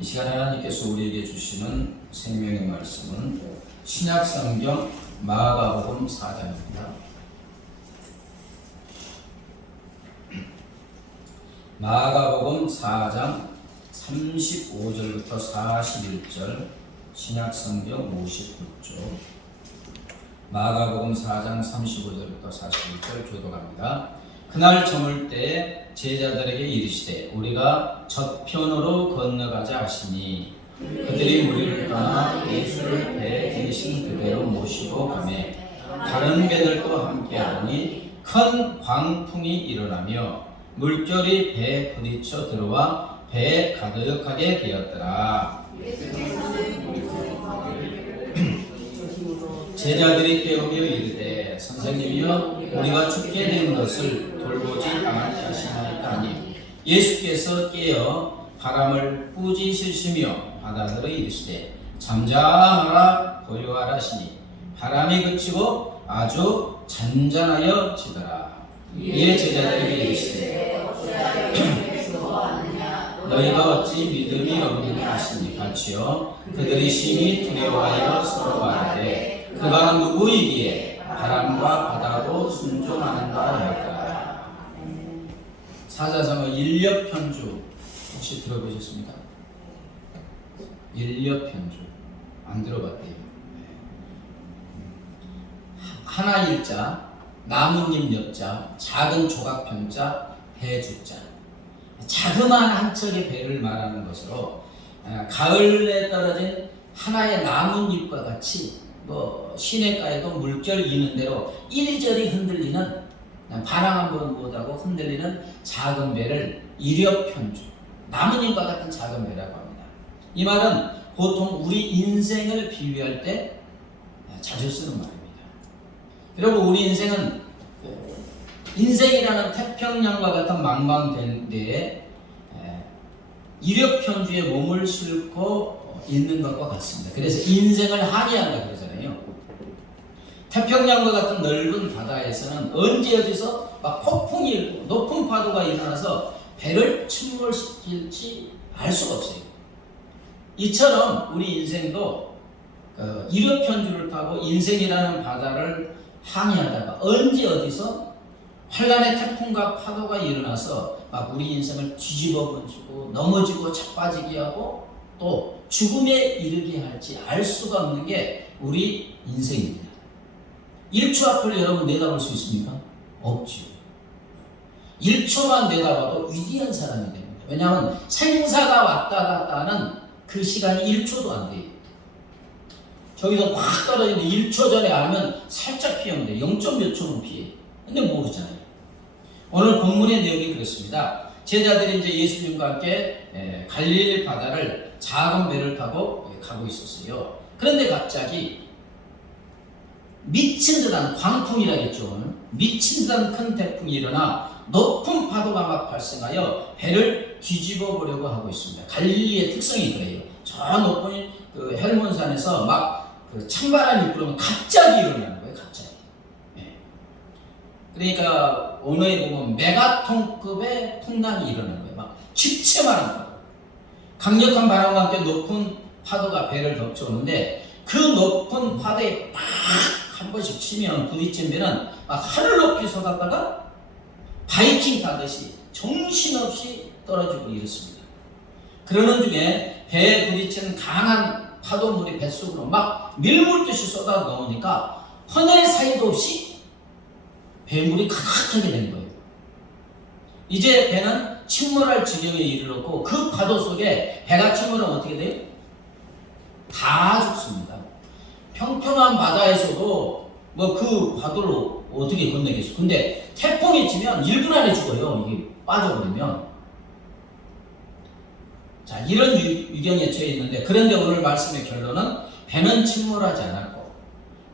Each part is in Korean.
이 시간 하나님께서 우리에게 주시는 생명의 말씀은 신약성경 마가복음 4장입니다. 마가복음 4장 35절부터 41절, 신약성경 59쪽. 마가복음 4장 35절부터 41절 교독합니다. 그날 저물 때 제자들에게 이르시되 우리가 저편으로 건너가자 하시니 그들이 무리를 떠나 예수를 배에 계신 그대로 모시고 가매 다른 배들도 함께하더니 큰 광풍이 일어나며 물결이 배에 부딪혀 들어와 배에 가득하게 되었더라. 제자들이 깨우며 이르되 선생님이여 우리가 죽게 된 것을 돌보지 않으시나이까 하니 예수께서 깨어 바람을 꾸짖으시며 바다들을 이르시되 잠잠하라 고요하라 하시니 바람이 그치고 아주 잔잔하여 지더라. 이에 제자들에게 이르시되 너희가 어찌 믿음이 없느냐 하시니 같이요 그들이 심히 두려워하여 서로 말하되 그가 누구이기에 바람과 바다도 순종하는가 하였더라. 사자성어 인력편주 혹시 들어보셨습니까? 인력편주 안 들어봤대요. 하나 일자, 나뭇잎 옆자, 작은 조각 편자, 배주자. 자그마한 한 척의 배를 말하는 것으로 가을에 떨어진 하나의 나뭇잎과 같이 시냇가에도 물결 이는 대로 이리저리 흔들리는 반항 한번 못하고 흔들리는 작은 배를 일력편주, 나뭇잎과 같은 작은 배라고 합니다. 이 말은 보통 우리 인생을 비유할 때 자주 쓰는 말입니다. 여러분 우리 인생은 인생이라는 태평양과 같은 망망대해에 일력편주에 몸을 싣고 있는 것과 같습니다. 그래서 인생을 항해한다 그러잖아요. 태평양과 같은 넓은 바다에서는 언제 어디서 막 폭풍이 일고 높은 파도가 일어나서 배를 침몰시킬지 알 수가 없어요. 이처럼 우리 인생도 일력편주를 타고 인생이라는 바다를 항해하다가 언제 어디서 환란의 태풍과 파도가 일어나서 막 우리 인생을 뒤집어 번지고 넘어지고 자빠지게 하고 또 죽음에 이르게 할지 알 수가 없는 게 우리 인생입니다. 1초 앞을 여러분 내다볼 수 있습니까? 없죠. 1초만 내다봐도 위대한 사람이 됩니다. 왜냐하면 생사가 왔다 갔다 하는 그 시간이 1초도 안 돼요. 저기서 확 떨어지는데 1초 전에 알면 살짝 피하면 돼요. 0. 몇 초는 피해요. 근데 모르잖아요. 오늘 본문의 내용이 그렇습니다. 제자들이 이제 예수님과 함께 갈릴리 바다를 작은 배를 타고 가고 있었어요. 그런데 갑자기 미친 듯한 광풍이라겠죠. 미친 듯한 큰 태풍이 일어나 높은 파도가 막 발생하여 배를 뒤집어 보려고 하고 있습니다. 갈릴리의 특성이 그래요. 저 높은 그 헬몬산에서 막 그 찬바람이 불으면 갑자기 일어나는 거예요. 갑자기. 그러니까 언어에 보면 메가톤급의 풍랑이 일어나는 거예요. 막 집채만한 파도. 강력한 바람과 함께 높은 파도가 배를 덮쳐오는데 그 높은 파도에 팍 한 번씩 치면 부딪힌 배는 막 하늘 높이 솟았다가 바이킹 타듯이 정신없이 떨어지고 이렇습니다. 그러는 중에 배에 부딪힌 강한 파도물이 뱃속으로 막 밀물듯이 쏟아 넣으니까 헌혈 사이도 없이 배물이 가득하게 된 거예요. 이제 배는 침몰할 지경에 이르렀고 그 파도 속에 배가 침몰하면 어떻게 돼요? 다 죽습니다. 평평한 바다에서도 그 파도로 어떻게 건너겠어. 근데 태풍이 치면 1분 안에 죽어요. 이게 빠져버리면. 자, 이런 위경에 처해 있는데, 그런데 오늘 말씀의 결론은 배는 침몰하지 않았고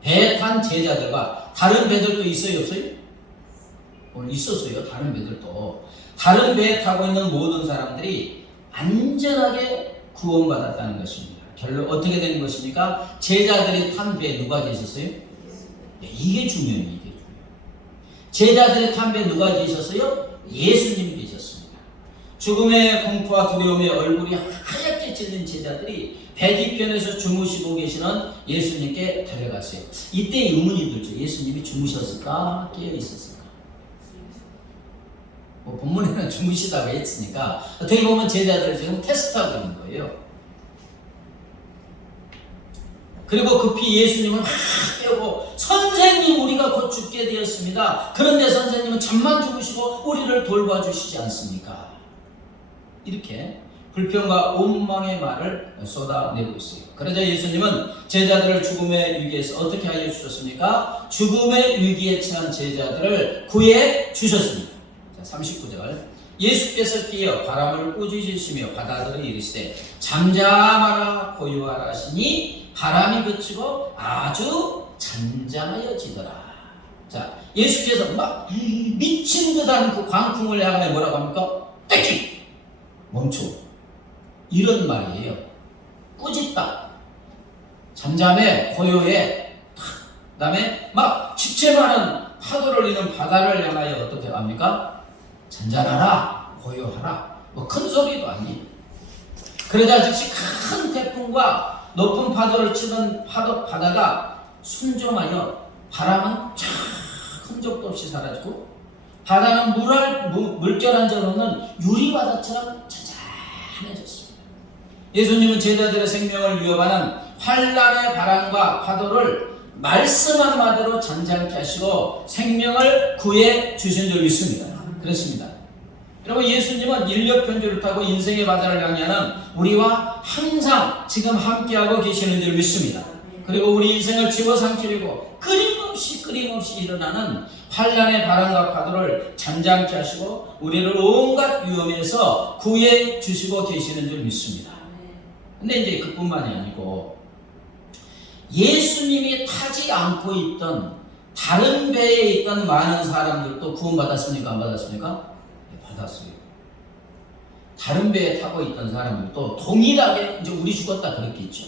배에 탄 제자들과 다른 배들도 있어요, 없어요? 오늘 있었어요. 다른 배들도. 다른 배에 타고 있는 모든 사람들이 안전하게 구원받았다는 것입니다. 결론 어떻게 된 것입니까? 제자들이 탄 배에 누가 계셨어요? 이게 중요해요. 이게 중요해요. 제자들이 탄 배에 누가 계셨어요? 예수님이 계셨습니다. 죽음의 공포와 두려움에 얼굴이 하얗게 햇볕에 찌는 제자들이 배 뒤편에서 주무시고 계시는 예수님께 데려갔어요. 이때 의문이 들죠. 예수님이 주무셨을까? 깨어 있었을까? 뭐 본문에는 주무시다고 했으니까 어떻게 보면 제자들을 지금 테스트하고 있는 거예요. 그리고 급히 예수님을 깨우고 선생님 우리가 곧 죽게 되었습니다. 그런데 선생님은 잠만 주무시고 우리를 돌봐주시지 않습니까? 이렇게 불평과 원망의 말을 쏟아내고 있어요. 그러자 예수님은 제자들을 죽음의 위기에서 어떻게 하여 주셨습니까? 죽음의 위기에 처한 제자들을 구해 주셨습니다. 자, 39절 예수께서 뛰어 바람을 꾸짖으시며 바다들을 이르시되 잠잠하라 고요하라 하시니 바람이 그치고 아주 잔잔하여지더라. 자, 예수께서 막 미친 듯한 그 광풍을 향해 뭐라고 합니까? 떼기! 멈춰. 이런 말이에요. 꾸짖다. 잠잠해, 고요해. 그 다음에 막 집채많은 파도를 이는 바다를 향하여 어떻게 합니까? 잔잔하라, 고요하라. 뭐 큰 소리도 아니에요. 그러자 즉시 큰 태풍과 높은 파도를 치는 바다가 순종하여 바람은 쫙 흔적도 없이 사라지고 바다는 물결 한 점 없는 유리바다처럼 잔잔해졌습니다. 예수님은 제자들의 생명을 위협하는 환란의 바람과 파도를 말씀 한마디로 잔잔케 하시고 생명을 구해 주신 줄 믿습니다. 그렇습니다. 여러분 예수님은 인력 편지를 타고 인생의 바다를 향하는 우리와 항상 지금 함께하고 계시는 줄 믿습니다. 그리고 우리 인생을 집어삼키려고 끊임없이 일어나는 환란의 바람과 파도를 잠잠케 하시고 우리를 온갖 위험에서 구해 주시고 계시는 줄 믿습니다. 근데 이제 그뿐만이 아니고 예수님이 타지 않고 있던 다른 배에 있던 많은 사람들도 구원받았습니까? 안 받았습니까? 받았어요. 다른 배에 타고 있던 사람들도 동일하게 이제 우리 죽었다 그랬겠죠.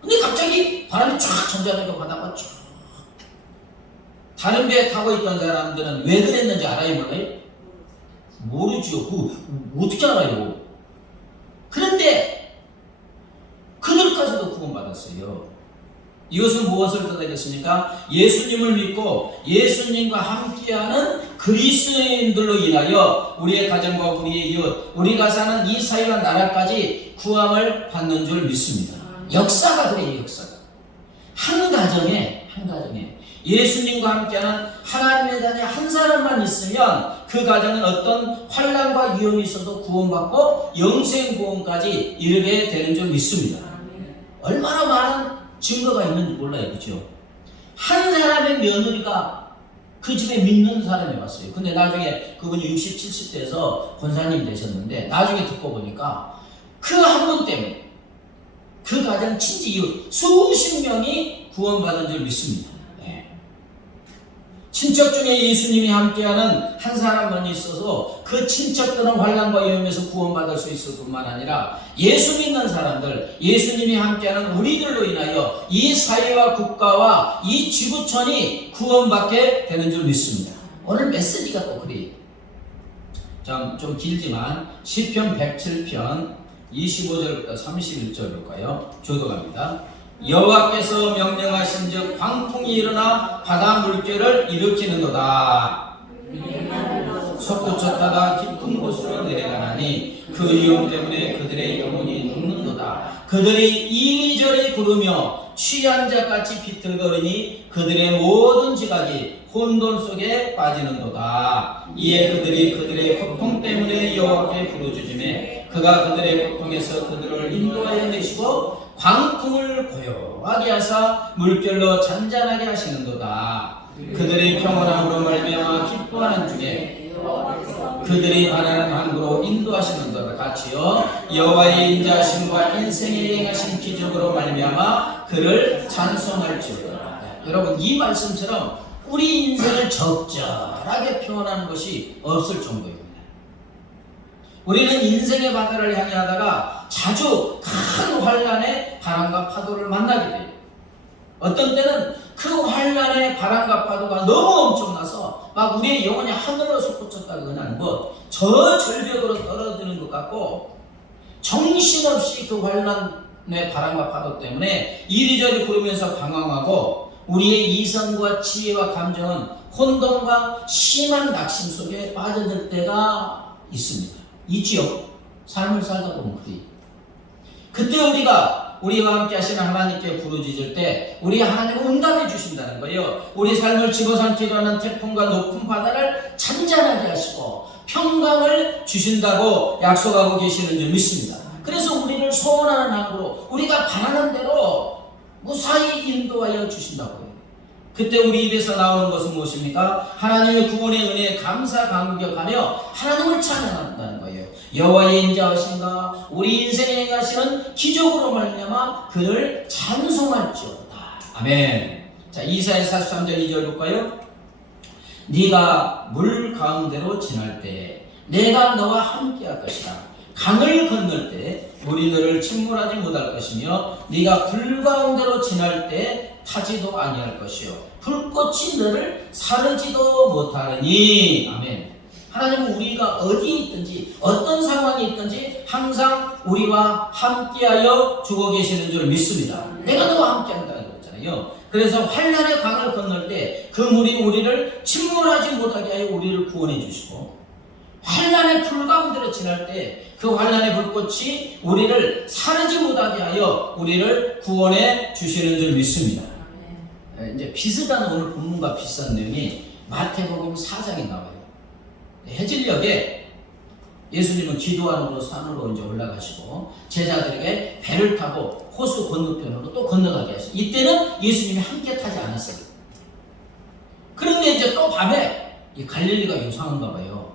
근데 갑자기 바람이 쫙 전자되고 바다가 쫙. 다른 배에 타고 있던 사람들은 왜 그랬는지 알아요, 몰라요? 모르죠. 그 어떻게 알아요? 그런데 그들까지도 구원받았어요. 이것은 무엇을 뜻하겠습니까? 예수님을 믿고 예수님과 함께하는 그리스도인들로 인하여 우리의 가정과 우리의 이웃, 우리가 사는 이 사회와 나라까지 구함을 받는 줄 믿습니다. 역사가 그래요, 역사가. 한 가정에 예수님과 함께하는 하나님의 자녀 한 사람만 있으면 그 가정은 어떤 환난과 위험이 있어도 구원받고 영생 구원까지 이르게 되는 줄 믿습니다. 얼마나 많은 증거가 있는지 몰라요. 그렇죠? 한 사람의 며느리가 그 집에 믿는 사람이 왔어요. 근데 나중에 그분이 60, 70대에서 권사님 되셨는데 나중에 듣고 보니까 그 한 분 때문에 그 가정 친지 이웃 수십 명이 구원받은 줄 믿습니다. 네. 친척 중에 예수님이 함께하는 한 사람만 있어서 그 친척들은 환난과 위험에서 구원받을 수 있을 뿐만 아니라 예수 믿는 사람들, 예수님이 함께하는 우리들로 인하여 이 사회와 국가와 이 지구촌이 구원받게 되는 줄 믿습니다. 오늘 메시지가 또 그래요. 좀 길지만 시편 107편 25절부터 31절 볼까요? 조도갑니다. 여호와께서 명령하신즉 광풍이 일어나 바다 물결을 일으키는도다. 솟구쳤다가 깊은 곳으로 내려가나니 그 위험 때문에 그들의 영혼이 녹는도다. 그들이 이리저리 구르며 취한 자같이 비틀거리니 그들의 모든 지각이 혼돈 속에 빠지는도다. 이에 그들이 그들의 고통 때문에 여호와께 부르짖으매 그가 그들의 고통에서 그들을 인도하여 내시고 광풍을 고요하게 하사 물결로 잔잔하게 하시는도다. 그들의 평온함으로 말미암아 기뻐하는 중에 그들이 바라는 항구로 인도하시는도다. 같이요. 여호와의 인자하심과 인생에 행하신 기적으로 말미암아 그를 찬송할지어다. 여러분 이 말씀처럼 우리 인생을 적절하게 표현하는 것이 없을 정도입니다. 우리는 인생의 바다를 향해 하다가 자주 큰 환란의 바람과 파도를 만나게 돼요. 어떤 때는 그 환란의 바람과 파도가 너무 엄청나서 막 우리의 영혼이 하늘로 솟구쳤다 그냥 저 절벽으로 떨어지는 것 같고 정신없이 그 환난의 바람과 파도 때문에 이리저리 구르면서 방황하고 우리의 이성과 지혜와 감정은 혼돈과 심한 낙심 속에 빠져들 때가 있습니다. 있지요. 삶을 살다 보면 그때 우리와 함께 하시는 하나님께 부르짖을 때 우리 하나님은 응답해 주신다는 거예요. 우리 삶을 집어삼키려 하는 태풍과 높은 바다를 잔잔하게 하시고 평강을 주신다고 약속하고 계시는 줄 믿습니다. 그래서 우리를 소원하는 항구로 우리가 바라는 대로 무사히 인도하여 주신다고요. 그때 우리 입에서 나오는 것은 무엇입니까? 하나님의 구원의 은혜에 감사 감격하며 하나님을 찬양한다는 거예요. 여호와의 인자하신가 우리 인생에 행하시는 기적으로 말미암아 그를 찬송할지어다. 아멘. 자, 이사야 43절 2절 볼까요? 네가 물 가운데로 지날 때 내가 너와 함께 할 것이라. 강을 건널 때 물이 너를 침몰하지 못할 것이며 네가 불 가운데로 지날 때 타지도 아니할 것이요 불꽃이 너를 사르지도 못하느니. 아멘. 하나님은 우리가 어디에 있든지 어떤 상황에 있든지 항상 우리와 함께하여 주고 계시는 줄 믿습니다. 내가 너와 함께한다는 거잖아요. 그래서 환난의 강을 건널 때 그 물이 우리를 침몰하지 못하게 하여 우리를 구원해 주시고 환난의 불 가운데로 지날 때 그 환난의 불꽃이 우리를 사르지 못하게 하여 우리를 구원해 주시는 줄 믿습니다. 이제 비슷한 오늘 본문과 비슷한 내용이 마태복음 4장에 나와요. 해질녘에 예수님은 기도하러 산으로 이제 올라가시고 제자들에게 배를 타고 호수 건너편으로 또 건너가게 하셨어요. 이때는 예수님이 함께 타지 않았어요. 그런데 이제 또 밤에 이 갈릴리가 요상한가 봐요.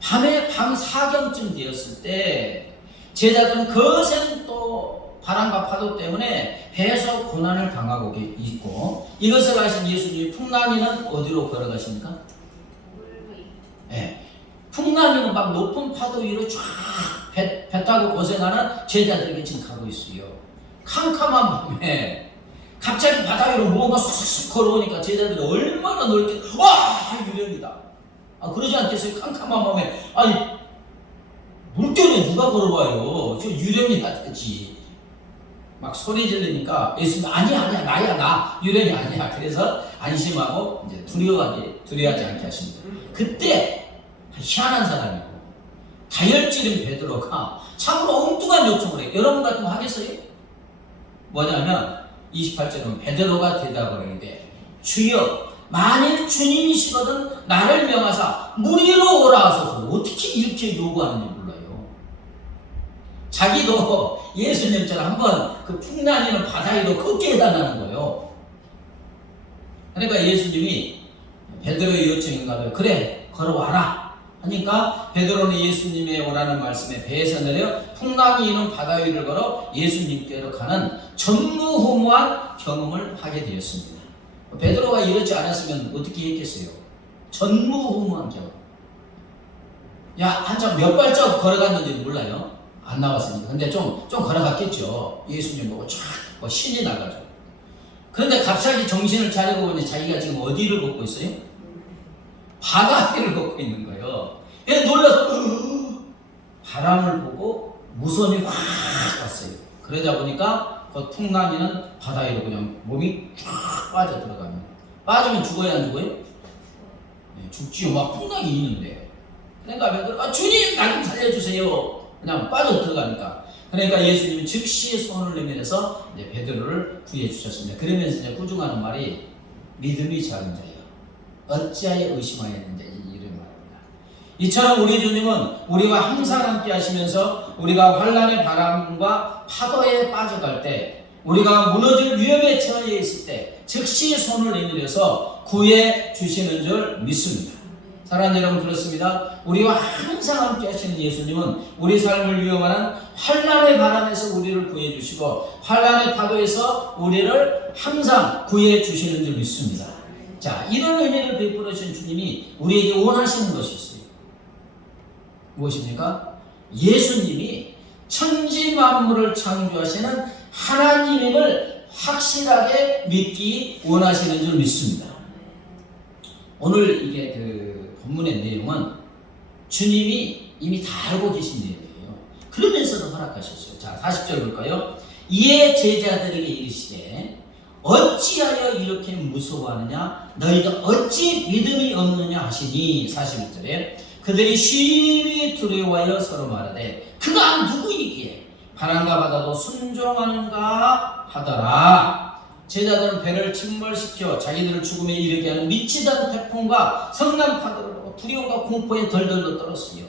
밤에 밤 4경쯤 되었을 때 제자들은 거센 또 바람과 파도 때문에 배에서 고난을 당하고 있고 이것을 아신 예수님이 풍랑이는 어디로 걸어가십니까? 네. 풍랑이는 막 높은 파도 위로 쫙 배 타고 고생하는 제자들에게 지금 가고 있어요. 캄캄한 밤에 갑자기 바다 위로 뭔가 쑥쑥 걸어오니까 제자들이 얼마나 놀게 와! 유령이다. 그러지 않겠어요? 캄캄한 밤에 아니 물결에 누가 걸어와요? 저 유령이 같겠지. 막 소리 지르니까 예수님 아니야 나야 나 유령이 아니야. 그래서 안심하고 이제 두려워하지 않게 하십니다. 그때 희한한 사람이고 다혈질인 베드로가 참으로 엉뚱한 요청을 해요. 여러분 같으면 하겠어요? 뭐냐면 28절은 베드로가 대답을 하는데 주여 만일 주님이시거든 나를 명하사 물 위로 오라 하소서. 어떻게 이렇게 요구하는지 몰라요. 자기도 예수님처럼 한번 그 풍랑이는 바다 위로 걷게 해달라는 거예요. 그러니까 예수님이 베드로의 요청인가 봐요. 그래 걸어와라 하니까 베드로는 예수님의 오라는 말씀에 배에서 내려 풍랑이 있는 바다 위를 걸어 예수님께로 가는 전무후무한 경험을 하게 되었습니다. 베드로가 이렇지 않았으면 어떻게 했겠어요? 전무후무한 경험. 한참 몇 발자국 걸어갔는지 몰라요. 안 나왔으니까. 근데 좀 걸어갔겠죠. 예수님 보고 쫙 신이 나가죠. 그런데 갑자기 정신을 차리고 보니 자기가 지금 어디를 걷고 있어요? 바다 위를 걷고 있는 거예요. 그래서 놀라서 바람을 보고 무서움이 확 왔어요. 그러다 보니까 그 풍랑이는 바다 위로 그냥 몸이 쫙 빠져 들어가면 빠지면 죽어야 안 죽어요? 네, 죽지요. 막 풍랑이 있는데. 그러니까 베드로가 주님 나 좀 살려주세요. 그냥 빠져 들어가니까. 그러니까 예수님은 즉시 손을 내밀어서 이제 베드로를 구해 주셨습니다. 그러면서 이제 꾸중하는 말이 믿음이 작은 자여 어찌하여 의심하였는지 이런 말입니다. 이처럼 우리 주님은 우리와 항상 함께 하시면서 우리가 환난의 바람과 파도에 빠져갈 때 우리가 무너질 위험에 처해 있을 때 즉시 손을 내밀어서 구해 주시는 줄 믿습니다. 사랑하는 여러분 그렇습니다. 우리와 항상 함께 하시는 예수님은 우리 삶을 위험한 환난의 바람에서 우리를 구해 주시고 환난의 파도에서 우리를 항상 구해 주시는 줄 믿습니다. 자, 이런 은혜를 베풀어 주신 주님이 우리에게 원하시는 것이 있어요. 무엇입니까? 예수님이 천지 만물을 창조하시는 하나님임을 확실하게 믿기 원하시는 줄 믿습니다. 오늘 이게 그 본문의 내용은 주님이 이미 다 알고 계신 내용이에요. 그러면서도 허락하셨어요. 자, 40절 볼까요? 이에 제자들에게 이르시되 어찌하여 이렇게 무서워하느냐? 너희가 어찌 믿음이 없느냐 하시니. 41절에 그들이 심히 두려워하여 서로 말하되 그가 누구이기에 바람과 바다도 순종하는가 하더라. 제자들은 배를 침몰시켜 자기들을 죽음에 이르게 하는 미치던 태풍과 성난 파도를 보고 두려움과 공포에 덜덜 떨었어요.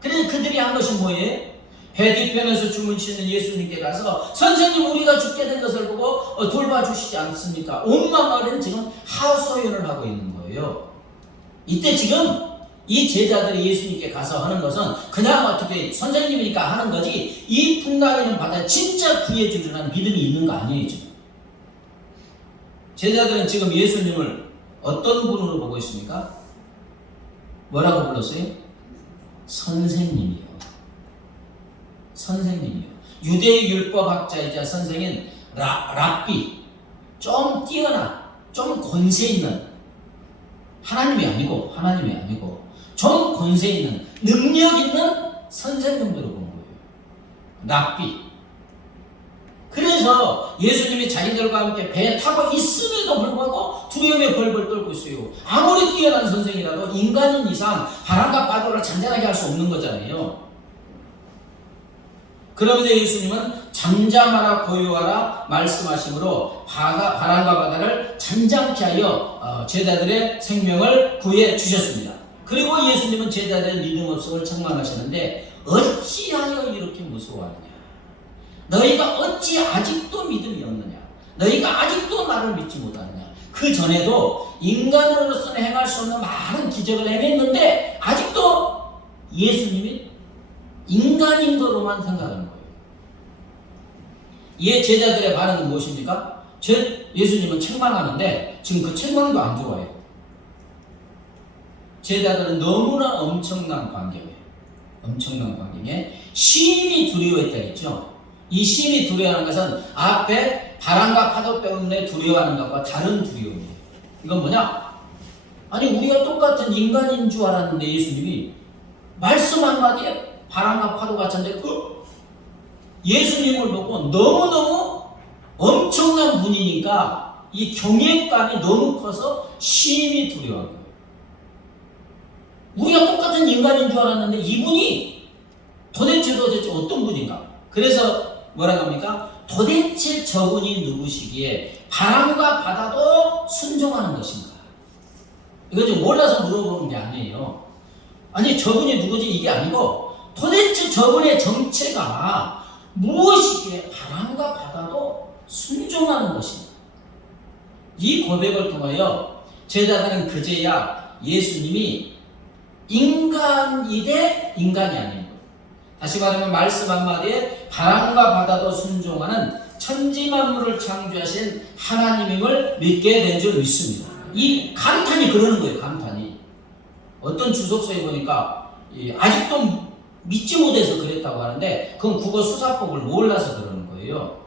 그래서 그들이 한 것이 뭐예요? 배 뒤편에서 주무시는 예수님께 가서 선생님 우리가 죽게 된 것을 보고 돌봐주시지 않습니까? 온 마을은 지금 하소연을 하고 있는 거예요. 이때 지금 이 제자들이 예수님께 가서 하는 것은 그냥 어떻게 선생님이니까 하는 거지, 이 풍랑이는 바다에 진짜 구해주려는 믿음이 있는 거 아니에요. 지금 제자들은 지금 예수님을 어떤 분으로 보고 있습니까? 뭐라고 불렀어요? 선생님이요. 선생님이요. 유대의 율법학자이자 선생인 랍비, 좀 뛰어난, 좀 권세 있는, 하나님이 아니고 좀 권세 있는, 능력 있는 선생님들을 본 거예요. 랍비. 그래서 예수님이 자기들과 함께 배에 타고 있음에도 불구하고 두려움에 벌벌 떨고 있어요. 아무리 뛰어난 선생이라도 인간인 이상 바람과 파도를 잔잔하게 할 수 없는 거잖아요. 그런데 예수님은 잠잠하라 고요하라 말씀하심으로 바람과 바다를 잠잠케 하여 제자들의 생명을 구해 주셨습니다. 그리고 예수님은 제자들의 믿음 없음을 책망하시는데 어찌하여 이렇게 무서워하느냐? 너희가 어찌 아직도 믿음이 없느냐? 너희가 아직도 나를 믿지 못하느냐? 그 전에도 인간으로서는 행할 수 없는 많은 기적을 행했는데 아직도 예수님이 인간인 거로만 생각하는 거예요. 이에 제자들의 반응은 무엇입니까? 예수님은 책망하는데 지금 그 책망도 안 들어와요. 제자들은 너무나 엄청난 광경에 심히 두려워했다 했죠. 이 심히 두려워하는 것은 앞에 바람과 파도 때문에 두려워하는 것과 다른 두려움이에요. 이건 뭐냐? 아니 우리가 똑같은 인간인 줄 알았는데 예수님이 말씀 한마디에 바람과 파도가 찬데 예수님을 보고 너무너무 엄청난 분이니까 이 경외감이 너무 커서 심히 두려워한 거예요. 우리가 똑같은 인간인 줄 알았는데 이분이 도대체 어떤 분인가? 그래서 뭐라고 합니까? 도대체 저분이 누구시기에 바람과 바다도 순종하는 것인가? 이거 좀 몰라서 물어보는 게 아니에요. 아니 저분이 누구지 이게 아니고 도대체 저분의 정체가 무엇이기에 바람과 바다도 순종하는 것인가? 이 고백을 통하여 제자들은 그제야 예수님이 인간이되 인간이 아닌 것, 다시 말하면 말씀 한마디에 바람과 바다도 순종하는 천지만물을 창조하신 하나님임을 믿게 된 줄 믿습니다. 이 감탄이 그러는 거예요. 감탄이 어떤 주석서에 보니까 아직도 믿지 못해서 그랬다고 하는데 그건 국어 수사법을 몰라서 그러는 거예요.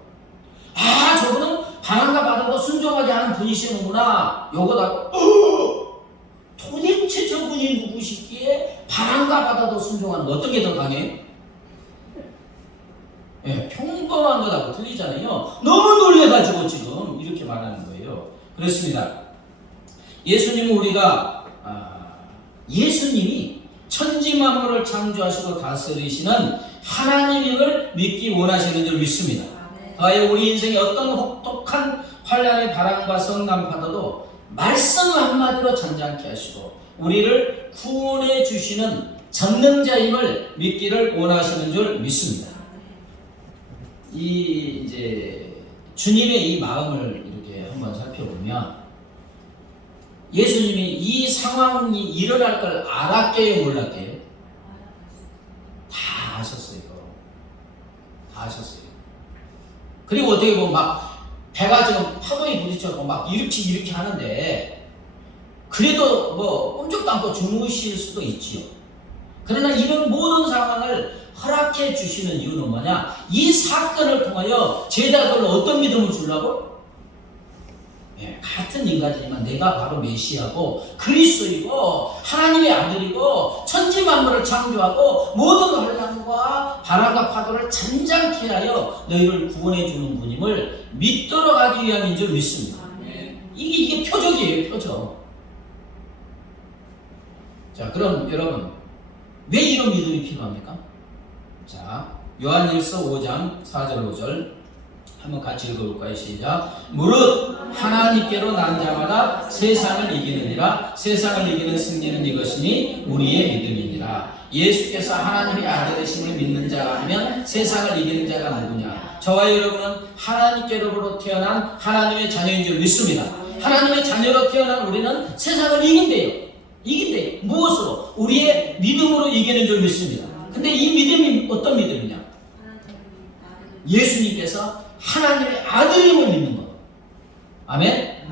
아 저분은 바람과 바다도 순종하게 하는 분이시는구나. 요거다. 도대체 저분이 누구시기에 바람과 바다도 순종하는 거 어떤 게 더 강해요? 예, 평범한 거하고 틀리잖아요. 너무 놀래가지고 지금 이렇게 말하는 거예요. 그렇습니다. 예수님이 천지만물을 창조하시고 다스리시는 하나님임을 믿기 원하시는 줄 믿습니다. 더하여 우리 인생의 어떤 혹독한 환난의 바람과 성난 파도도 말씀 한마디로 잔잔케 하시고 우리를 구원해 주시는 전능자임을 믿기를 원하시는 줄 믿습니다. 이제 주님의 이 마음을 이렇게 한번 살펴보면 예수님이 이 상황이 일어날 걸 알았게요, 몰랐게요? 다 아셨어요. 다 아셨어요. 그리고 어떻게 보면 막 배가 지금 파도에 부딪혀서 막 이렇게 하는데 그래도 뭐 꼼짝도 않고 주무실 수도 있지요. 그러나 이런 모든 상황을 허락해 주시는 이유는 뭐냐? 이 사건을 통하여 제자들은 어떤 믿음을 주려고? 예, 같은 인간이지만 내가 바로 메시아고 그리스도이고 하나님의 아들이고 천지 만물을 창조하고 모든 환난과 바람과 파도를 잔잔케 하여 너희를 구원해 주는 분임을 믿도록 하기 위함인 줄 믿습니다. 이게 표적이에요, 표적. 자, 그럼 여러분 왜 이런 믿음이 필요합니까? 자, 요한일서 5장 4절 5절 한번 같이 읽어볼까요? 시작. 무릇 하나님께로 난 자마다 세상을 이기느니라. 세상을 이기는 승리는 이것이니 우리의 믿음이니라. 예수께서 하나님의 아들이심을 믿는 자가 아니면 세상을 이기는 자가 누구냐? 저와 여러분은 하나님께로부터 태어난 하나님의 자녀인 줄 믿습니다. 하나님의 자녀로 태어난 우리는 세상을 이긴대요. 이긴대요. 무엇으로? 우리의 믿음으로 이기는 줄 믿습니다. 근데 이 믿음이 어떤 믿음이냐? 예수님께서 하나님의 아들임을 믿는 것. 아멘?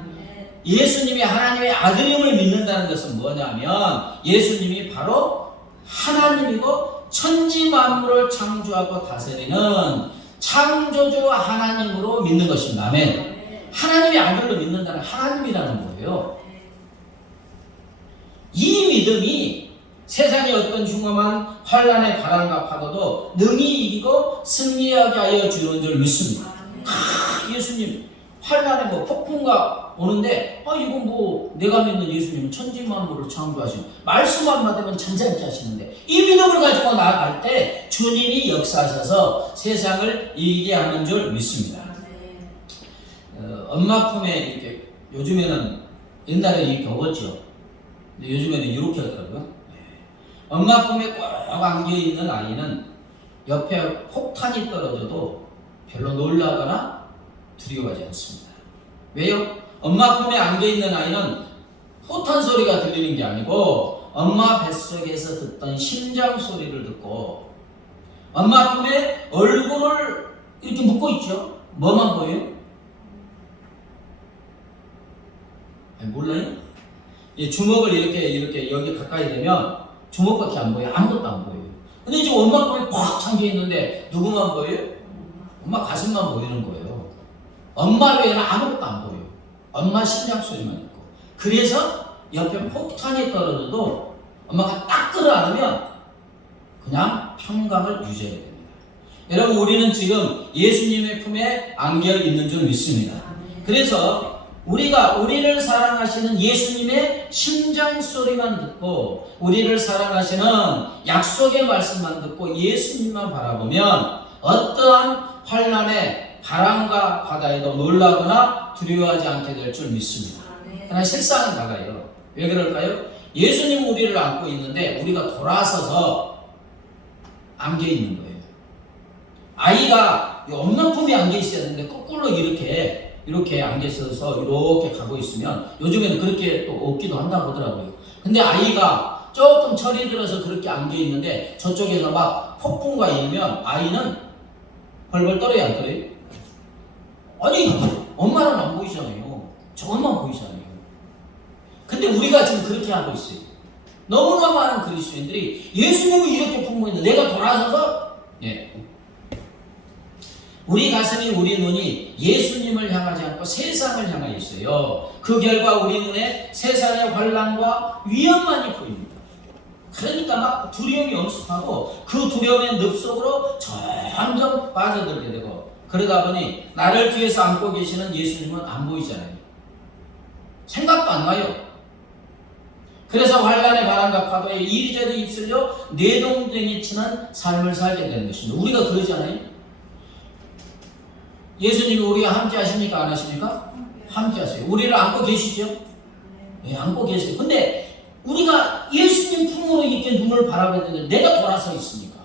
예수님이 하나님의 아들임을 믿는다는 것은 뭐냐면 예수님이 바로 하나님이고 천지 만물을 창조하고 다스리는 창조주 하나님으로 믿는 것입니다. 아멘? 하나님의 아들로 믿는다는 하나님이라는 거예요. 이 믿음이 세상의 어떤 흉엄한 환난의 바람과 파도도 능히 이기고 승리하게 하여 주는 줄 믿습니다. 예수님 환난에 뭐 폭풍과 오는데 이건 뭐 내가 믿는 예수님은 천지 만물을 창조하시는 말씀만 받으면 잔잔케 하시는데 이 믿음을 가지고 나아갈 때 주님이 역사하셔서 세상을 이기게 하는 줄 믿습니다. 엄마 품에 이렇게 요즘에는 옛날에 이렇게 먹었죠. 근데 요즘에는 이렇게 하더라고요. 엄마 품에 꼭 안겨있는 아이는 옆에 폭탄이 떨어져도 별로 놀라거나 두려워하지 않습니다. 왜요? 엄마 품에 안겨있는 아이는 폭탄 소리가 들리는 게 아니고 엄마 뱃속에서 듣던 심장 소리를 듣고 엄마 품에 얼굴을 이렇게 묶고 있죠. 뭐만 보여요? 몰라요? 주먹을 이렇게 여기 가까이 대면 주먹밖에 안 보여요. 아무것도 안 보여요. 근데 지금 엄마 품에 꽉 잠겨 있는데 누구만 보여요? 엄마 가슴만 보이는 거예요. 엄마 외에는 아무것도 안 보여요. 엄마 심장 소리만 듣고. 그래서 옆에 폭탄이 떨어져도 엄마가 딱 끌어안으면 그냥 평강을 유지해야 됩니다. 여러분 우리는 지금 예수님의 품에 안겨 있는 줄 믿습니다. 그래서 우리가 우리를 사랑하시는 예수님의 심장 소리만 듣고 우리를 사랑하시는 약속의 말씀만 듣고 예수님만 바라보면 어떠한 환난의 바람과 바다에도 놀라거나 두려워하지 않게 될 줄 믿습니다. 그러나 실상은 달라요. 왜 그럴까요? 예수님 우리를 안고 있는데 우리가 돌아서서 안겨 있는 거예요. 아이가 엄마 품에 안겨 있어야 되는데 거꾸로 이렇게 안겨 있어서 이렇게 가고 있으면 요즘에는 그렇게 또 없기도 한다고 하더라고요. 근데 아이가 조금 철이 들어서 그렇게 안겨 있는데 저쪽에서 막 폭풍과 일면 아이는 벌벌 떨어요, 안 떨어요? 아니 엄마는 안 보이잖아요. 저것만 보이잖아요. 근데 우리가 지금 그렇게 하고 있어요. 너무나 많은 그리스도인들이 예수님이 이렇게 풍부했는데 내가 돌아서서 우리 가슴이 우리 눈이 예수님을 향하지 않고 세상을 향하여 있어요. 그 결과 우리 눈에 세상의 환난과 위험만이 보입니다. 그러니까 막 두려움이 엄습하고 그 두려움의 늪 속으로 점점 빠져들게 되고 그러다 보니 나를 뒤에서 안고 계시는 예수님은 안 보이잖아요. 생각도 안 나요. 그래서 환난의 바람과 파도에 이리저리 휩쓸려 내동댕이 치는 삶을 살게 되는 것입니다. 우리가 그러지 않아요? 예수님이 우리와 함께 하십니까? 안 하십니까? 함께 하세요. 우리를 안고 계시죠? 네, 안고 계세요. 근데 우리가 예수님 품으로 이렇게 눈을 바라봐야 되는데 내가 돌아서 있으니까.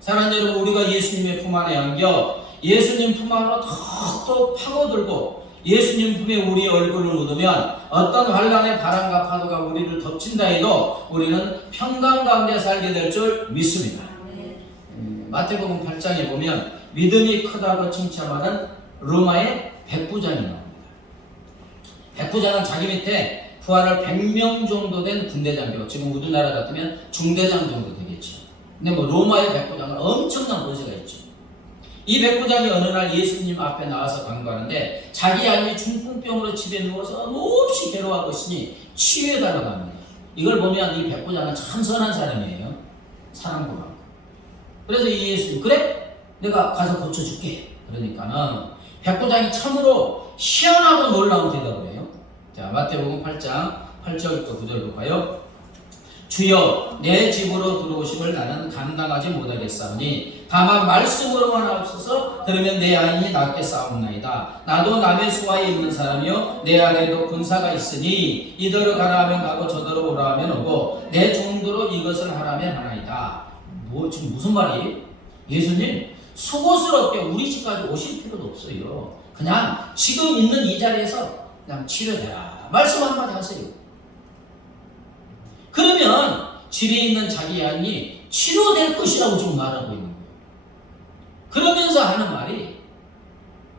사랑하는 여러분, 우리가 예수님의 품 안에 안겨 예수님 품 안으로 턱턱 파고들고 예수님 품에 우리의 얼굴을 묻으면 어떤 환난의 바람과 파도가 우리를 덮친다 해도 우리는 평강 가운데 살게 될 줄 믿습니다. 마태복음 8장에 보면 믿음이 크다고 칭찬하는 로마의 백부장이 나옵니다. 백부장은 자기 밑에 부하를 100명 정도 된 군대장교, 지금 우리나라 같으면 중대장 정도 되겠죠. 근데 뭐 로마의 백부장은 엄청난 권세가 있죠. 이 백부장이 어느 날 예수님 앞에 나와서 간구하는데 자기 아들이 중풍병으로 집에 누워서 몹시 괴로워하고 있으니 치유해달라고 합니다. 이걸 보면 이 백부장은 참 선한 사람이에요. 사랑도 많고. 그래서 이 예수님, 그래? 내가 가서 고쳐줄게. 그러니까는 백부장이 참으로 희한하고 놀라운 대답을 해요. 자, 마태복음 8장 8절부터 9절 볼까요? 주여, 내 집으로 들어오심을 나는 감당하지 못하겠사오니 다만 말씀으로만 하옵소서. 그러면 내 아인이 낫게 싸움나이다. 나도 남의 수하에 있는 사람이요 내 아래도 군사가 있으니 이더러 가라 하면 가고 저더러 오라 하면 오고 내 종도로 이것을 하라면 하나이다. 지금 무슨 말이에요? 예수님, 수고스럽게 우리 집까지 오실 필요도 없어요. 그냥 지금 있는 이 자리에서 그냥 치료되라. 말씀 한마디 하세요. 그러면 집에 있는 자기 아인이 치료될 것이라고 지금 말하고 있는 거예요. 그러면서 하는 말이,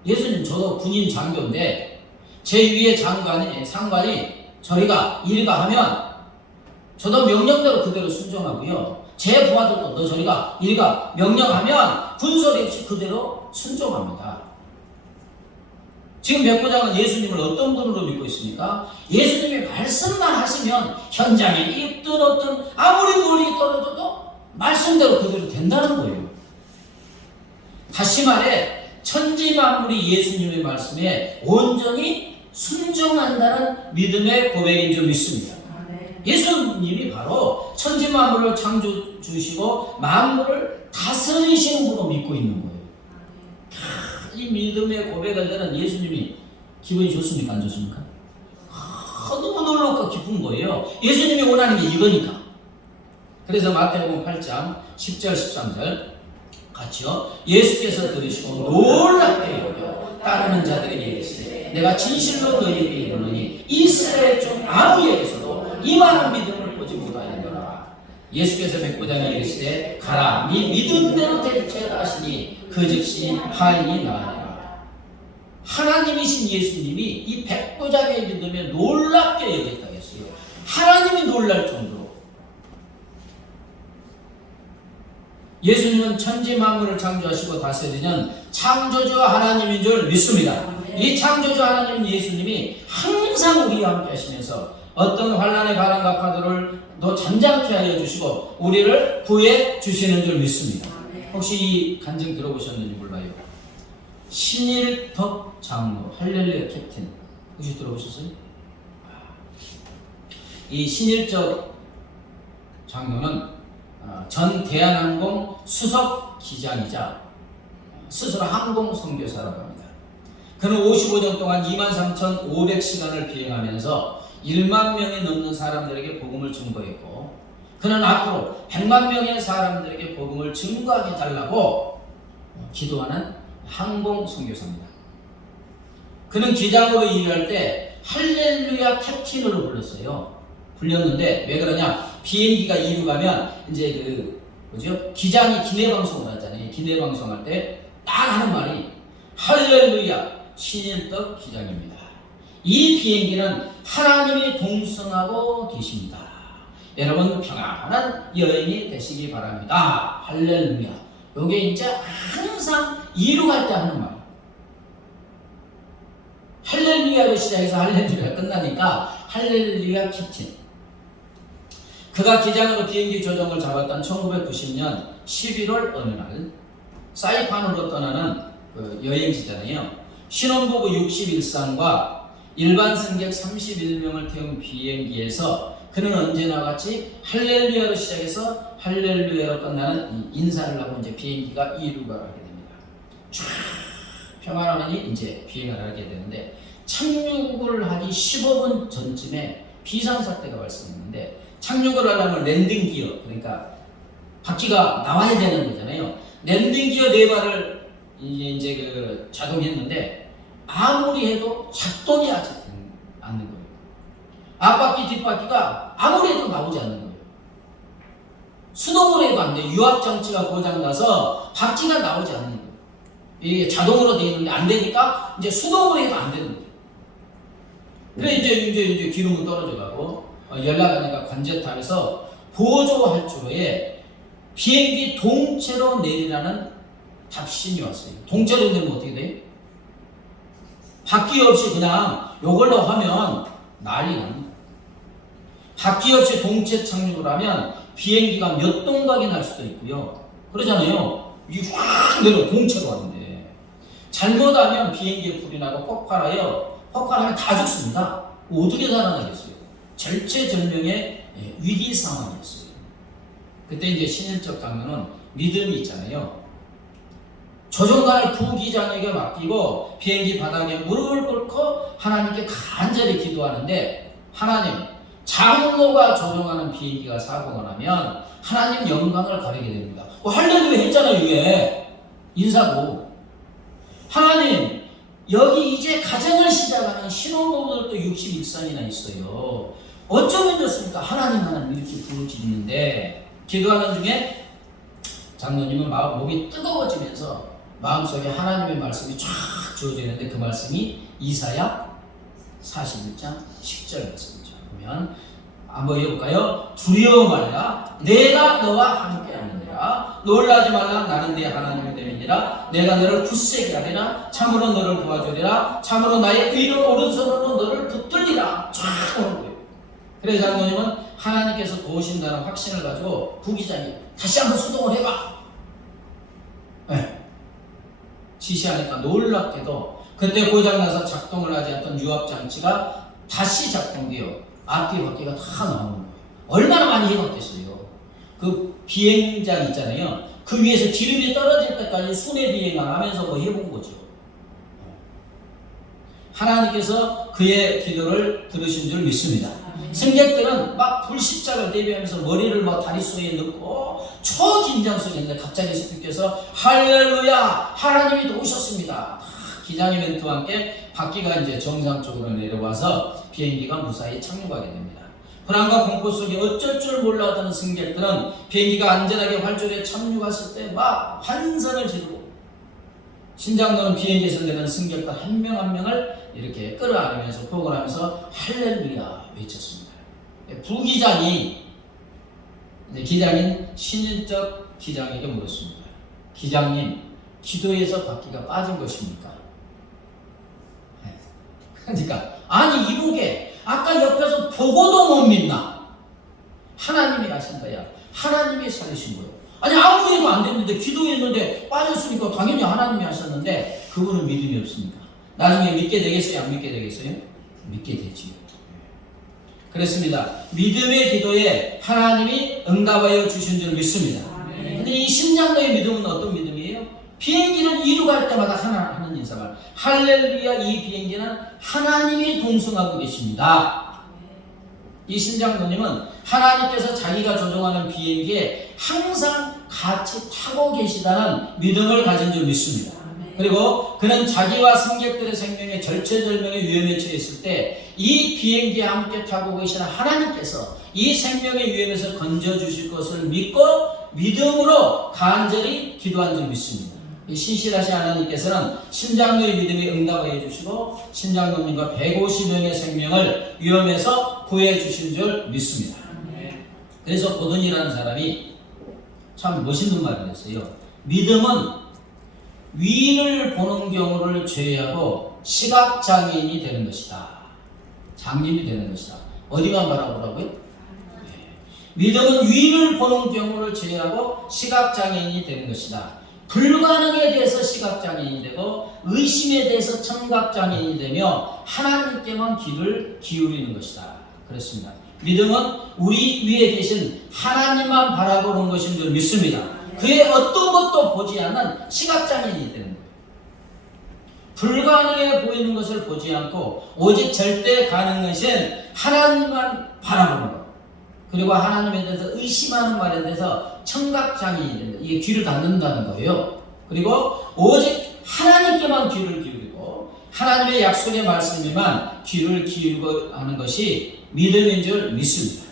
예수님, 저도 군인 장교인데 제 위에 상관이 저리가 이리가 하면 저도 명령대로 그대로 순종하고요. 제 부하들도 너 저리가 이리가 명령하면 군소리 없이 그대로 순종합니다. 지금 백부장은 예수님을 어떤 분으로 믿고 있습니까? 예수님의 말씀만 하시면 현장에 있든 어떤 아무리 멀리 떨어져도 말씀대로 그대로 된다는 거예요. 다시 말해 천지만물이 예수님의 말씀에 온전히 순종한다는 믿음의 고백인 줄 믿습니다. 예수님이 바로 천지만물을 창조주시고 만물을 다스리시는 분으로 믿고 있는 거예요. 이 믿음의 고백을 하는 예수님이 기분이 좋습니까? 안 좋습니까? 너무 놀랍고 기쁜 거예요. 예수님이 원하는 게 이거니까. 그래서 마태복음 8장 10절 13절 같이요. 예수께서 들으시고 놀랍게 여겨 따르는 자들에게 이르시되 내가 진실로 너희에게 이르노니 이스라엘 중 아무에게서도 이만한 믿음을 보지 못하였노라. 예수께서 백부장에게 이르시되 가라 네 믿음대로 될지어다 하시니 그 즉시 하인이 나으니라. 하나님이신 예수님이 이 백부장의 믿음에 놀랍게 여겼다고 했어요. 하나님이 놀랄 정도로. 예수님은 천지 만물을 창조하시고 다스리는 창조주 하나님인 줄 믿습니다. 이 창조주 하나님 예수님이 항상 우리와 함께 하시면서 어떤 환난의 바람과 파도를 또 잠잠케 하여 주시고 우리를 구해 주시는 줄 믿습니다. 혹시 이 간증 들어보셨는지 몰라요. 신일덕 장로 할렐루야 캡틴 혹시 들어보셨어요? 이 신일적 장로는 전 대한항공 수석 기장이자 스스로 항공 선교사라고 합니다. 그는 55년 동안 23,500시간을 비행하면서 1만 명이 넘는 사람들에게 복음을 증거했고 그는 앞으로 100만 명의 사람들에게 복음을 증거하게 해달라고 기도하는 항공 선교사입니다. 그는 기장으로 일할 때 할렐루야 캡틴으로 불렸는데 왜 그러냐? 비행기가 이륙하면 이제 기장이 기내 방송을 하잖아요. 기내 방송할 때 딱 하는 말이 할렐루야 신일덕 기장입니다. 이 비행기는 하나님이 동승하고 계십니다. 여러분 평안한 여행이 되시기 바랍니다. 할렐루야. 요게 이제 항상 이륙할 때 하는 말. 할렐루야로 시작해서 할렐루야 끝나니까 할렐루야 캡틴. 그가 기장으로 비행기 조종을 잡았던 1990년 11월 어느 날 사이판으로 떠나는 여행지잖아요. 신혼부부 61쌍과 일반 승객 31명을 태운 비행기에서 그는 언제나 같이 할렐루야로 시작해서 할렐루야로 끝나는 인사를 하고 이제 비행기가 이륙을 하게 됩니다. 쫙 평안하니 이제 비행을 하게 되는데 착륙을 하기 15분 전쯤에 비상사태가 발생했는데 착륙을 하려면 랜딩 기어 그러니까 바퀴가 나와야 되는 거잖아요. 랜딩 기어 4발을 이제 작동했는데 아무리 해도 작동이 아직 않는 거예요. 앞바퀴 뒷바퀴가 아무리 해도 나오지 않는 거예요. 수동으로 해도 안 돼요. 유압장치가 고장나서 바퀴가 나오지 않는 거예요. 이게 자동으로 되어 있는데 안 되니까 이제 수동으로 해도 안 되는 거예요. 그래 이제 기름은 떨어져 가고 연락하니까 관제탑에서 보조할 주로에 비행기 동체로 내리라는 답신이 왔어요. 동체로 되면 어떻게 돼요? 바퀴 없이 그냥 요걸로 하면 난리 납니다. 바퀴 없이 동체 착륙을 하면 비행기가 몇 동각이 날 수도 있고요. 그러잖아요. 이게 확 내려 동체로 하는데 잘못하면 비행기에 불이 나고 폭발하여 폭발하면 다 죽습니다. 어떻게 살아나겠어요? 절체절명의 위기 상황이었어요. 그때 이제 신일적 장면은 믿음이 있잖아요. 조종관을 부기장에게 맡기고 비행기 바닥에 무릎을 꿇고 하나님께 간절히 기도하는데 하나님, 장로가 조종하는 비행기가 사고가 나면 하나님 영광을 가리게 됩니다. 할렐루야 했잖아요. 이게 인사고 하나님 여기 이제 가정을 시작하는 신혼부부들도 61산이나 있어요. 어쩌면 좋습니까? 하나님 이렇게 부르짖는데 기도하는 중에 장로님은 목이 뜨거워지면서 마음속에 하나님의 말씀이 쫙 주어지는데 그 말씀이 이사야 41장 10절 말씀이죠. 그러면 한번 읽어볼까요? 두려워 말라 내가 너와 함께하느니라 놀라지 말라 나는 네 하나님이 됨이니라 내가 너를 굳세게 하리라 참으로 너를 도와주리라 참으로 나의 의로운 오른손으로 너를 붙들리라 쫙 오는 거예요. 그래서 장로님은 하나님께서 도우신다는 확신을 가지고 부기장이 다시 한번 수동을 해봐. 네. 지시하니까 놀랍게도 그때 고장나서 작동을 하지 않던 유압장치가 다시 작동되어 앞뒤 바퀴가 다 나오는 거예요. 얼마나 많이 해봤겠어요. 그 비행장 있잖아요. 그 위에서 기름이 떨어질 때까지 순회 비행을 하면서 뭐 해본 거죠. 하나님께서 그의 기도를 들으신 줄 믿습니다. 승객들은 막 불십자가를 대비하면서 머리를 막 다리속에 넣고 초긴장 속인데 갑자기 스피커에서 할렐루야 하나님이 도우셨습니다. 기장의 멘트와 함께 바퀴가 이제 정상 쪽으로 내려와서 비행기가 무사히 착륙하게 됩니다. 불안과 공포 속에 어쩔 줄 몰라하던 승객들은 비행기가 안전하게 활주로에 착륙했을 때 막 환상을 지르고 신장로는 비행기에서 내는 승객들 한 명 한 명을 이렇게 끌어안으면서 포근하면서 할렐루야 외쳤습니다. 부기장이 기장인 신일적 기장에게 물었습니다. 기장님, 기도에서 바퀴가 빠진 것입니까? 그러니까 아니 이보게 아까 옆에서 보고도 못 믿나? 하나님이 하신 거야. 하나님이 살리신 거예요. 아니 아무 일도 안 됐는데 기도했는데 빠졌으니까 당연히 하나님이 하셨는데 그분은 믿음이 없습니까? 나중에 믿게 되겠어요? 안 믿게 되겠어요? 믿게 되지요. 그렇습니다. 믿음의 기도에 하나님이 응답하여 주신 줄 믿습니다. 근데 이 신장로의 믿음은 어떤 믿음이에요? 비행기는 이륙할 때마다 하는 인사말 할렐루야 이 비행기는 하나님이 동승하고 계십니다. 이 신장로님은 하나님께서 자기가 조종하는 비행기에 항상 같이 타고 계시다는 믿음을 가진 줄 믿습니다. 그리고 그는 자기와 승객들의 생명에 절체절명의 위험에 처했을 때 이 비행기에 함께 타고 계시는 하나님께서 이 생명의 위험에서 건져주실 것을 믿고 믿음으로 간절히 기도한 줄 믿습니다. 신실하신 하나님께서는 신장로의 믿음에 응답하여 주시고 신장로님과 150명의 생명을 위험에서 구해 주신 줄 믿습니다. 그래서 고든이라는 사람이 참 멋있는 말을 했어요. 믿음은 위를 보는 경우를 제외하고 시각장애인이 되는 것이다. 장님이 되는 것이다. 어디만 바라보라고요? 믿음은 위를 보는 경우를 제외하고 시각장애인이 되는 것이다. 불가능에 대해서 시각장애인이 되고 의심에 대해서 청각장애인이 되며 하나님께만 귀를 기울이는 것이다. 그렇습니다. 믿음은 우리 위에 계신 하나님만 바라보는 것인 줄 믿습니다. 그의 어떤 것도 보지 않는 시각장애인이 되는 거예요. 불가능해 보이는 것을 보지 않고 오직 절대 가능한 것은 하나님만 바라보는 것. 그리고 하나님에 대해서 의심하는 말에 대해서 청각장애인이 된다. 이게 귀를 닫는다는 거예요. 그리고 오직 하나님께만 귀를 기울이고 하나님의 약속의 말씀에만 귀를 기울이고 하는 것이 믿음인 줄 믿습니다.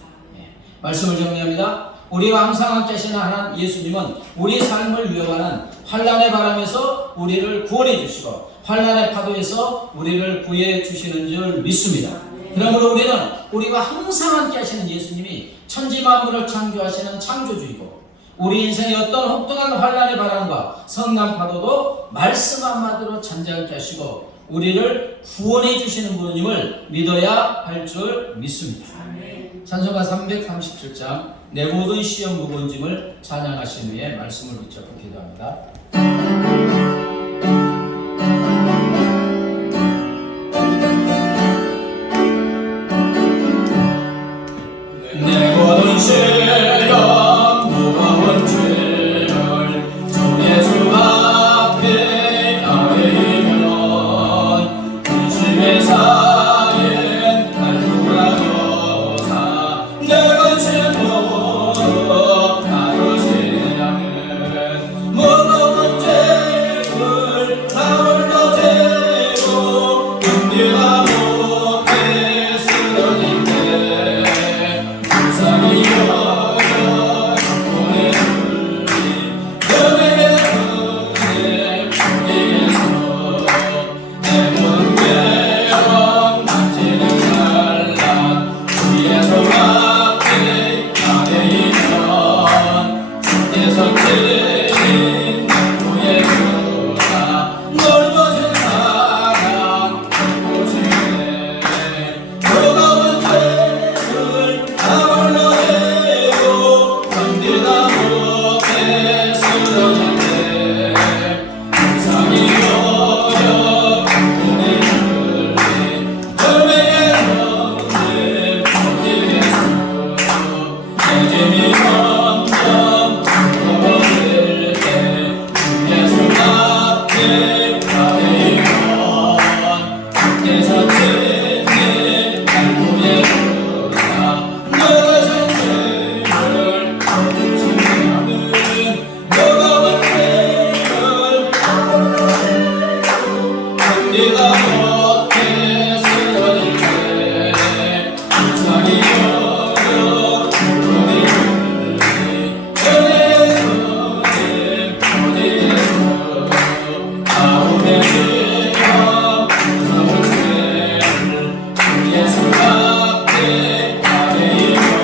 말씀을 정리합니다. 우리와 항상 함께 하시는 하나님 예수님은 우리 삶을 위협하는 환난의 바람에서 우리를 구원해 주시고 환난의 파도에서 우리를 구해 주시는 줄 믿습니다. 그러므로 우리는 우리와 항상 함께 하시는 예수님이 천지 만물을 창조하시는 창조주이고 우리 인생의 어떤 혹독한 환난의 바람과 성난 파도도 말씀 한마디로 잠잠케 하시고 우리를 구원해 주시는 분임을 믿어야 할 줄 믿습니다. 찬송가 337장 내 모든 시험 무거운 짐을 찬양하신 후에 말씀을 붙잡고 기도합니다. 내 모든 시험 무거운 짐을 주 예수 앞에 아뢰면 근심의 사엔 날 돌아오사 내가 죄로 다루시냐는 무거운 죄를 나홀로 대고 견디다 못해 쓰러질 때 세상이 여여 보내 불리 너에게서 내게서 내 모든 괴로움 만지는 날란 주의 손 앞에 아뢰이면 주께서 찔린 나무의 그라 넓어진 사랑 보시네 무거운 죄를 나홀로 내고 견디다 못해 쓰러질 때 세상이 여여 눈에 흘린 절벽에서 내 어디에서 내 짐이 점점 무거워질 때 주의 손 앞에 아뢰면 주께서 찔린 날무의 그라 넓어진 죄를 거두시는 무거운 죄를 견디다 못해 쓰러질 때 세상이 여여 눈에 흘린 절벽에서 내 어디에서 아우의 죄와 무서운 죄를 주의 손 앞에 아뢰면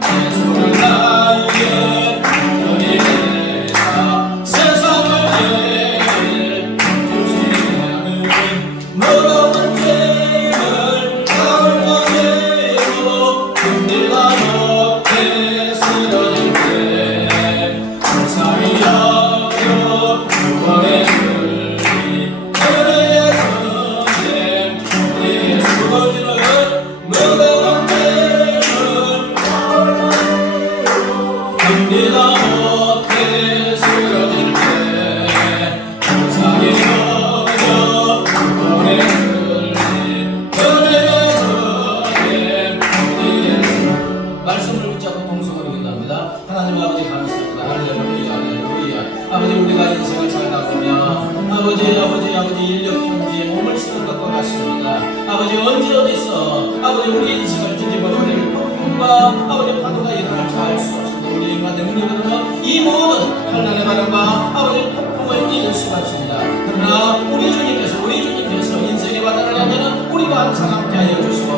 내 손은 나에게 편히 내사 세상을 내게 주시는 무거운 죄를 나홀로 내고 견디다 못해 쓰러질 때 세상이 여여 무거운 불이 그래서 내 우리의 수고지는 무거운 죄를 견디다 못해 쓰러질 때 세상이 여여 무거운 불이 그래서 내 우리의 말씀을 붙잡고 동성으로 기도합니다. 하나님 아버지 감사합니다. 할렐루야 할렐루야. 아버지 우리가 인생을 살다 보면 아버지 인력 편지 몸을 쓰는 것과 같습니다. 아버지 언제 어디서 아버지 우리 인생을 뒤집어버릴 폭풍과 아버지 파도가 일어날 줄 알 수 없습니다. 우리 인간의 능력으로는 이 모든 환난의 바람과 아버지 폭풍을 이길 수가 없습니다. 그러나 우리 주님께서 인생의 바다를 하면은 우리가 항상 함께 하여 주시고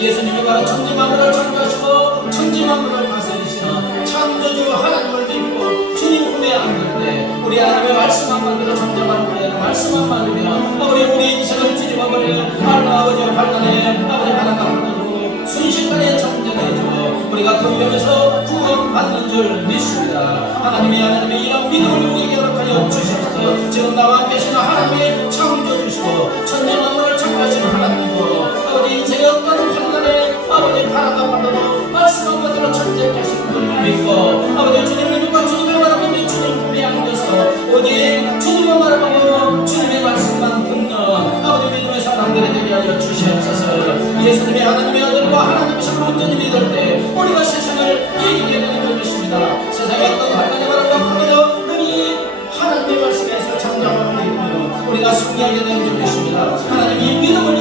예수님이 바로 천지만물을 창조하시고 천지만물을 다스리시는 창조주 하나님을 믿고 주님 품에 안는데 우리 하나님의 말씀 한마디로 정정한 후에는 말씀 한마디면 우리 인생을 뒤집어버릴 아버지 환난의 아버지 바람과 파도로 순식간에 정정해주고 우리가 그 위험에서 구원받는 줄 믿습니다. 하나님의 이런 믿음을 우리에게 허락하여 주시옵소서. 지금 나와 함께 계시는 하나님의 창조주시고 천지만물을 창조하시는 하나님이고 아버지 인생의 어떤 환난에 아버지 바람과 파도로 말씀 한마디로 정정케 하시는 분을 믿고 아버지 주님을 믿고 주님을 바라보며 주님 품에 안겨서 오직 주님을 바라보며 주님의 말씀만 듣는 아버지 믿음의 사람들이 되게 하여 주시옵소서. 예수님의 하나님의 아들과 하나님이신 온전히 믿을 때 우리가 세상을 이기게 되는 줄 믿습니다. 세상의 어떤 환난의 바람과 파도로 능히 하나님의 말씀에서 장담하는 믿고 우리가 승리하게 되는 줄 믿습니다. 하나님 이 믿음을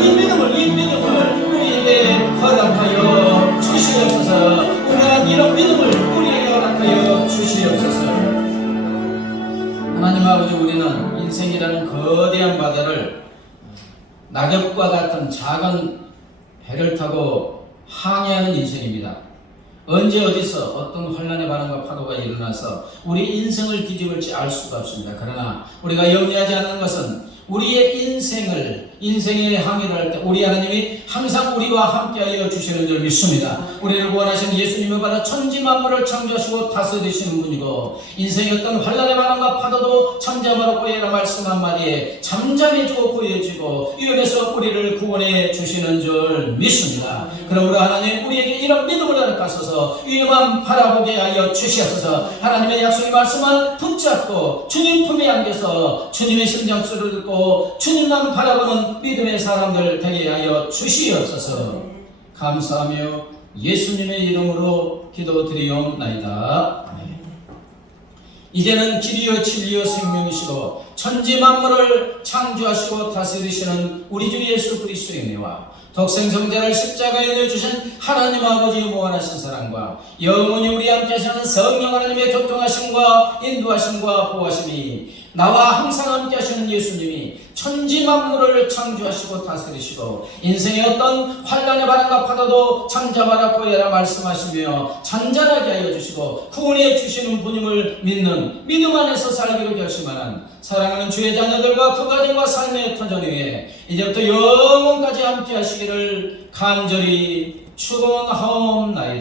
우리에게 허락하여 주시옵소서. 우리가 이런 믿음을 우리에게 허락하여 주시옵소서. 하나님 아버지 우리는 인생이라는 거대한 바다를 낙엽과 같은 작은 배를 타고 항해하는 인생입니다. 언제 어디서 어떤 환란의 바람과 파도가 일어나서 우리 인생을 뒤집을지 알 수가 없습니다. 그러나 우리가 염려하지 않는 것은 우리의 인생의 항해를 할 때 우리 하나님이 항상 우리와 함께하여 주시는 줄 믿습니다. 우리를 구원하신 예수님을 받아 천지 만물을 창조하시고 다스리시는 분이고 인생의 어떤 환란의 바람과 파도도 잠잠하라 고해라 말씀 한마디에 잠잠해지고 고해지고 위험에서 우리를 구원해 주시는 줄 믿습니다. 그러므로 하나님 우리에게 이런 믿음을 허락하소서 위험함 바라보게 하여 주시옵소서. 하나님의 약속의 말씀을 붙잡고 주님 품에 안겨서 주님의 심장소리를 듣고 주님만 바라보는 믿음의 사람들 되게 하여 주시옵소서. 감사하며 예수님의 이름으로 기도드리옵나이다. 아멘. 이제는 길이요 진리요 생명이시고 천지 만물을 창조하시고 다스리시는 우리 주 예수 그리스도의 은혜와 독생성자를 십자가에 내주신 하나님 아버지의 무한하신 사랑과 영원히 우리 함께 하시는 성령 하나님의 교통하심과 인도하심과 보호하심이 나와 항상 함께 하시는 예수님이 천지 만물을 창조하시고 다스리시고 인생의 어떤 환란의 바람과 파도도 잠잠하라 고해라 말씀하시며 잔잔하게 하여 주시고 구원해 주시는 분임을 믿는 믿음 안에서 살기로 결심하는 사랑하는 주의 자녀들과 그 가정과 삶의 터전 위에 이제부터 영원까지 함께 하시기를 간절히 축원하옵나이다.